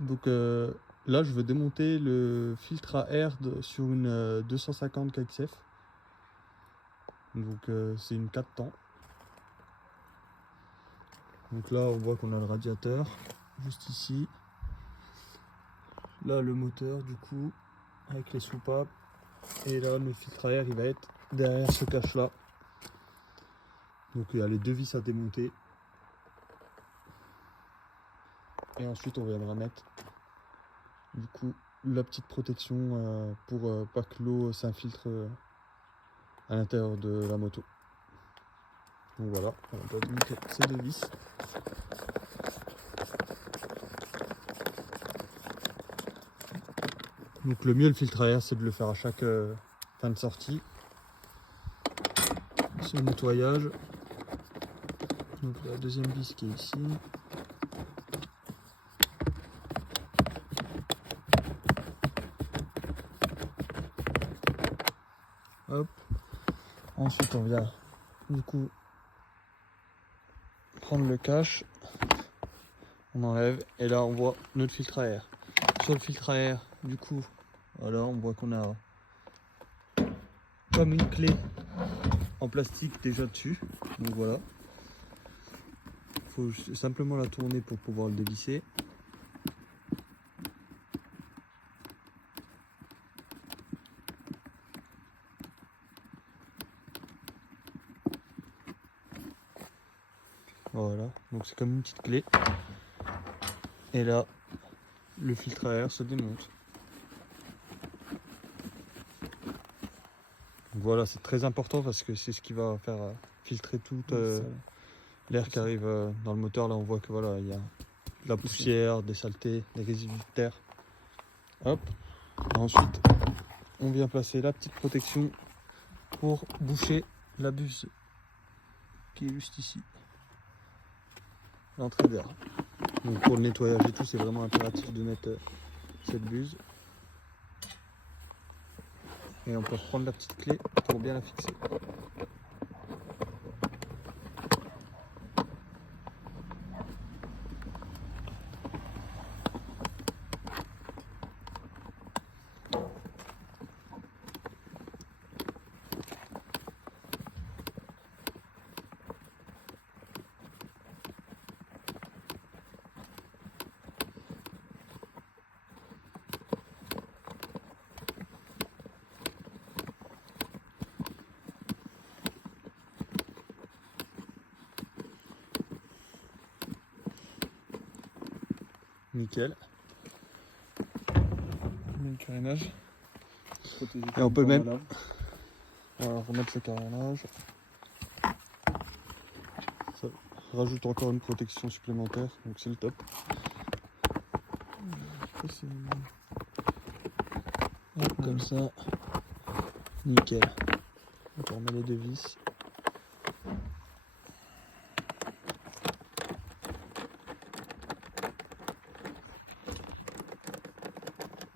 Donc là, je veux démonter le filtre à air sur une 250 KXF. Donc c'est une 4 temps. Donc là, on voit qu'on a le radiateur juste ici. Là, le moteur du coup, avec les soupapes. Et là, le filtre à air, il va être derrière ce cache-là. Donc il y a les deux vis à démonter. Et ensuite, on viendra mettre du coup la petite protection pour pas que l'eau s'infiltre à l'intérieur de la moto. Donc voilà, on va démonter ces deux vis. Donc le mieux, le filtre à air, c'est de le faire à chaque fin de sortie. C'est le nettoyage. Donc la deuxième vis qui est ici. Hop. Ensuite, on vient du coup prendre le cache. On enlève et là on voit notre filtre à air. Sur le filtre à air, du coup, voilà, on voit qu'on a comme une clé en plastique déjà dessus. Donc voilà. Il faut simplement la tourner pour pouvoir le dévisser. Voilà, donc c'est comme une petite clé. Et là, le filtre à air se démonte. Donc voilà, c'est très important parce que c'est ce qui va faire filtrer tout l'air qui arrive dans le moteur. Là, on voit que voilà, il y a de la poussière, des saletés, des résidus de terre. Hop. Et ensuite, on vient placer la petite protection pour boucher la buse qui est juste ici. L'entrée d'air. Donc pour le nettoyage et tout, c'est vraiment impératif de mettre cette buse. Et on peut reprendre la petite clé pour bien la fixer. Nickel. Le carénage. Et on peut même remettre le carénage. Ça rajoute encore une protection supplémentaire, donc c'est le top. Hop, comme ça. Nickel. Donc on remet les deux vis.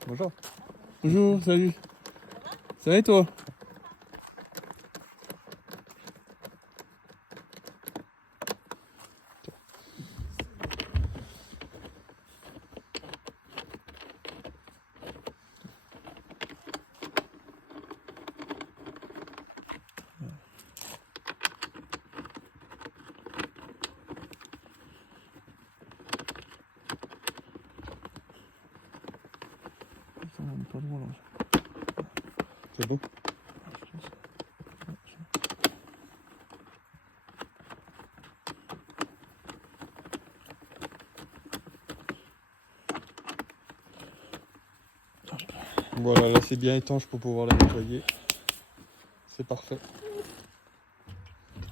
Bonjour. Bonjour, salut. Ça va et toi? C'est bon? Voilà, là c'est bien étanche pour pouvoir la nettoyer. C'est parfait.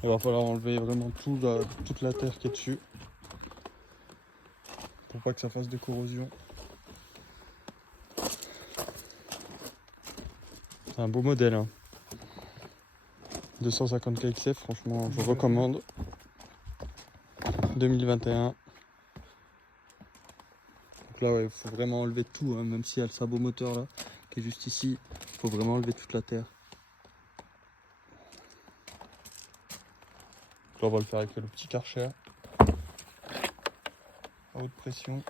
Il va falloir enlever vraiment toute la terre qui est dessus. Pour pas que ça fasse de corrosion. C'est un beau modèle. Hein. 250 KXF, franchement, je recommande. 2021. Donc là, il faut vraiment enlever tout, hein, même s'il y a le sabot moteur là, qui est juste ici. Il faut vraiment enlever toute la terre. Là, on va le faire avec le petit Karcher. À haute pression.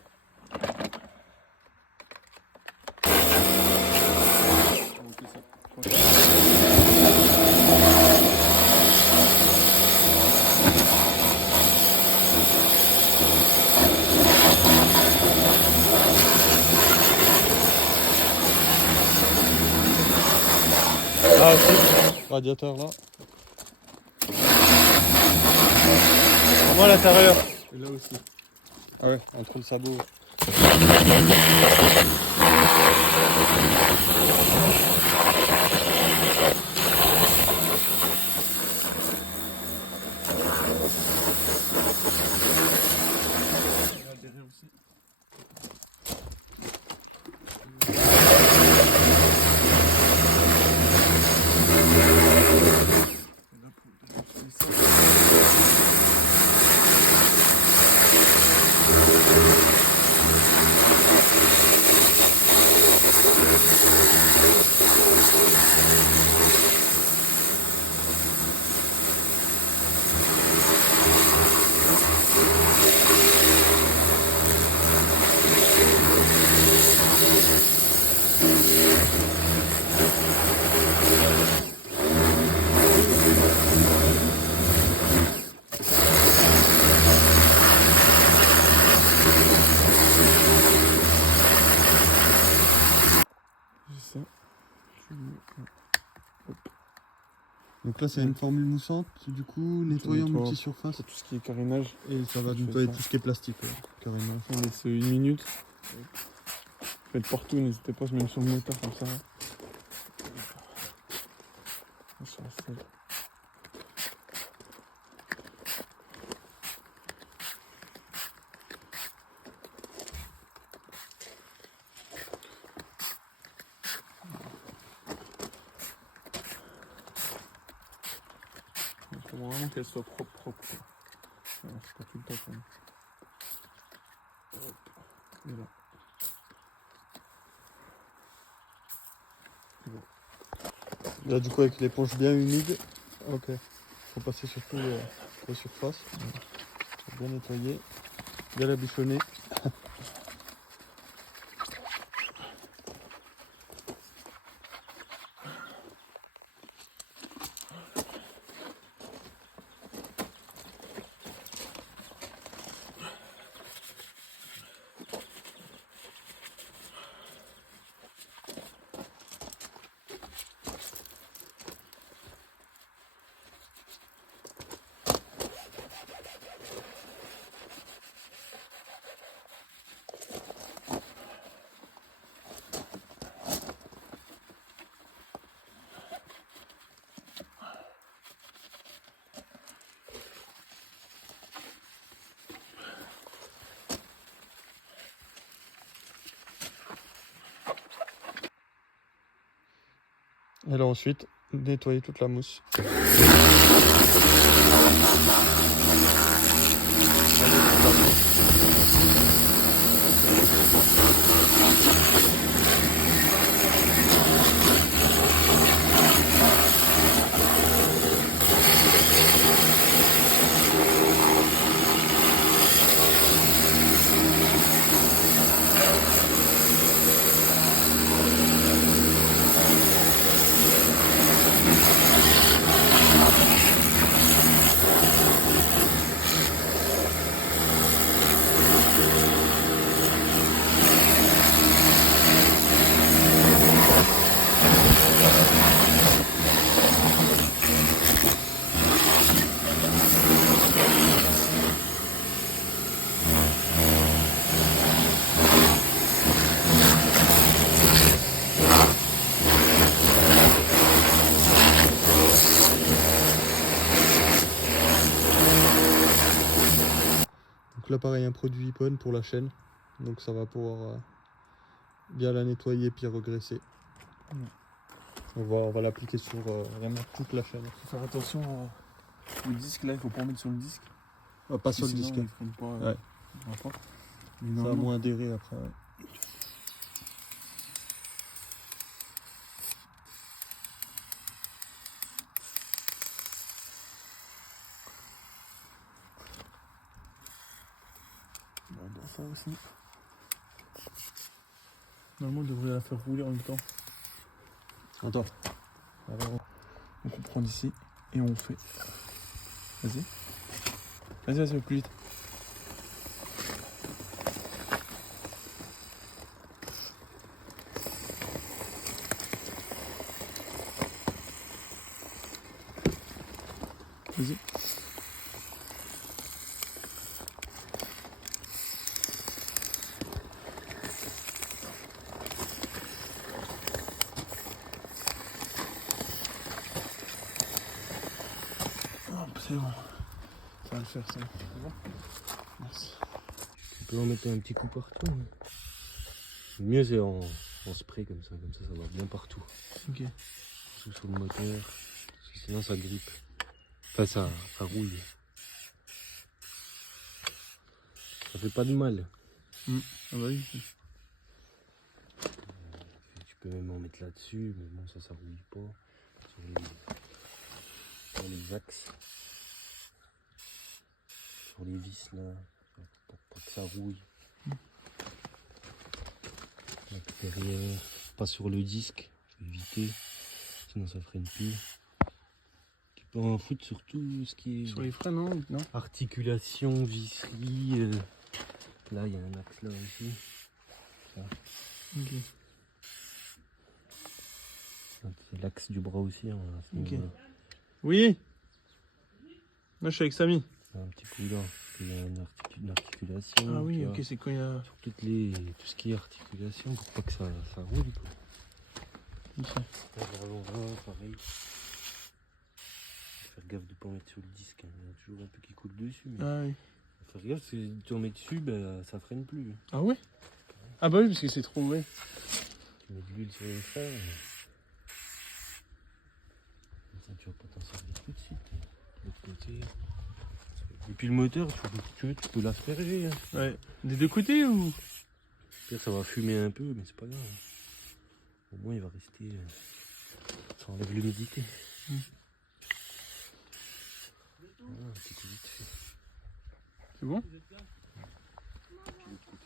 aussi. Radiateur là. Moi à l'intérieur. Et là aussi. Ah ouais, entre le sabot. Donc là c'est une formule moussante, du coup nettoyant nettoie multisurface. pour tout ce qui est carénage. Et ça va Je fais nettoyer ça. tout ce qui est plastique, carrément. On laisse 1 minute. Faites partout, n'hésitez pas, même sur le moteur comme ça. Sur la selle. Il faut vraiment qu'elle soit propre. Alors, c'est pas tout le temps quand même. Hop. Et là. Là du coup avec l'éponge bien humide, ok. Faut passer surtout la surface. Faut bien nettoyer, bien la bichonner. Et là ensuite, nettoyer toute la mousse. Donc là pareil un produit Ippon pour la chaîne, donc ça va pouvoir bien la nettoyer puis regraisser. On va l'appliquer sur vraiment toute la chaîne. Faut faire attention au disque là, il faut pas en mettre sur le disque. Pas sur le Sinon, disque. ils feront pas, Ouais. Mais Ça va normalement, moins adhérer après. Ouais. dans ça aussi. Normalement, on devrait la faire rouler en même temps. Attends. Alors, donc on prend d'ici et on fait. Vas-y. Vas-y, plus vite. Vas-y. Hop, c'est bon. Ça va le faire, ça. C'est bon. Merci. Tu peux en mettre un petit coup partout. Hein. Le mieux c'est en spray comme ça va bien partout. Ok. Sous le moteur, parce que sinon ça grippe. Enfin ça rouille. Ça fait pas de mal. Ah bah oui. Tu peux même en mettre là-dessus, mais bon ça rouille pas. Sur les axes. Sur les vis là. Pour pas que ça rouille. Derrière, pas sur le disque, faut éviter, sinon ça freine plus. Tu peux en foutre sur tout ce qui est Sur les freins, non? articulation, visserie. Là, il y a un axe là aussi. Ça. Ok. C'est l'axe du bras aussi. Hein, Ok. Oui. Là, je suis avec Samy. Un petit coup là, il y a une articulation. Ah oui, tu ok, vois, c'est quand il y a... sur tout ce qui est articulation, pour pas que ça roule. Quoi. Ok. Là, l'avant, pareil. Faire gaffe de pas en mettre sur le disque, hein. Il y a toujours un peu qui coule dessus. Mais... Ah oui. Faire gaffe, parce que si tu en mets dessus, ben, ça freine plus. Ah ouais? Ah bah oui, parce que c'est trop, ouais. Tu mets de l'huile sur les freins. Comme ça, tu vas pas t'en servir tout de suite. De l'autre côté. Et puis le moteur, tu peux l'asperger. Hein. Ouais. Des deux côtés ou? Pire, ça va fumer un peu, mais c'est pas grave. Au moins, il va rester. Ça enlève l'humidité. Voilà, un petit coup vite fait. C'est bon? Puis l'autre côté.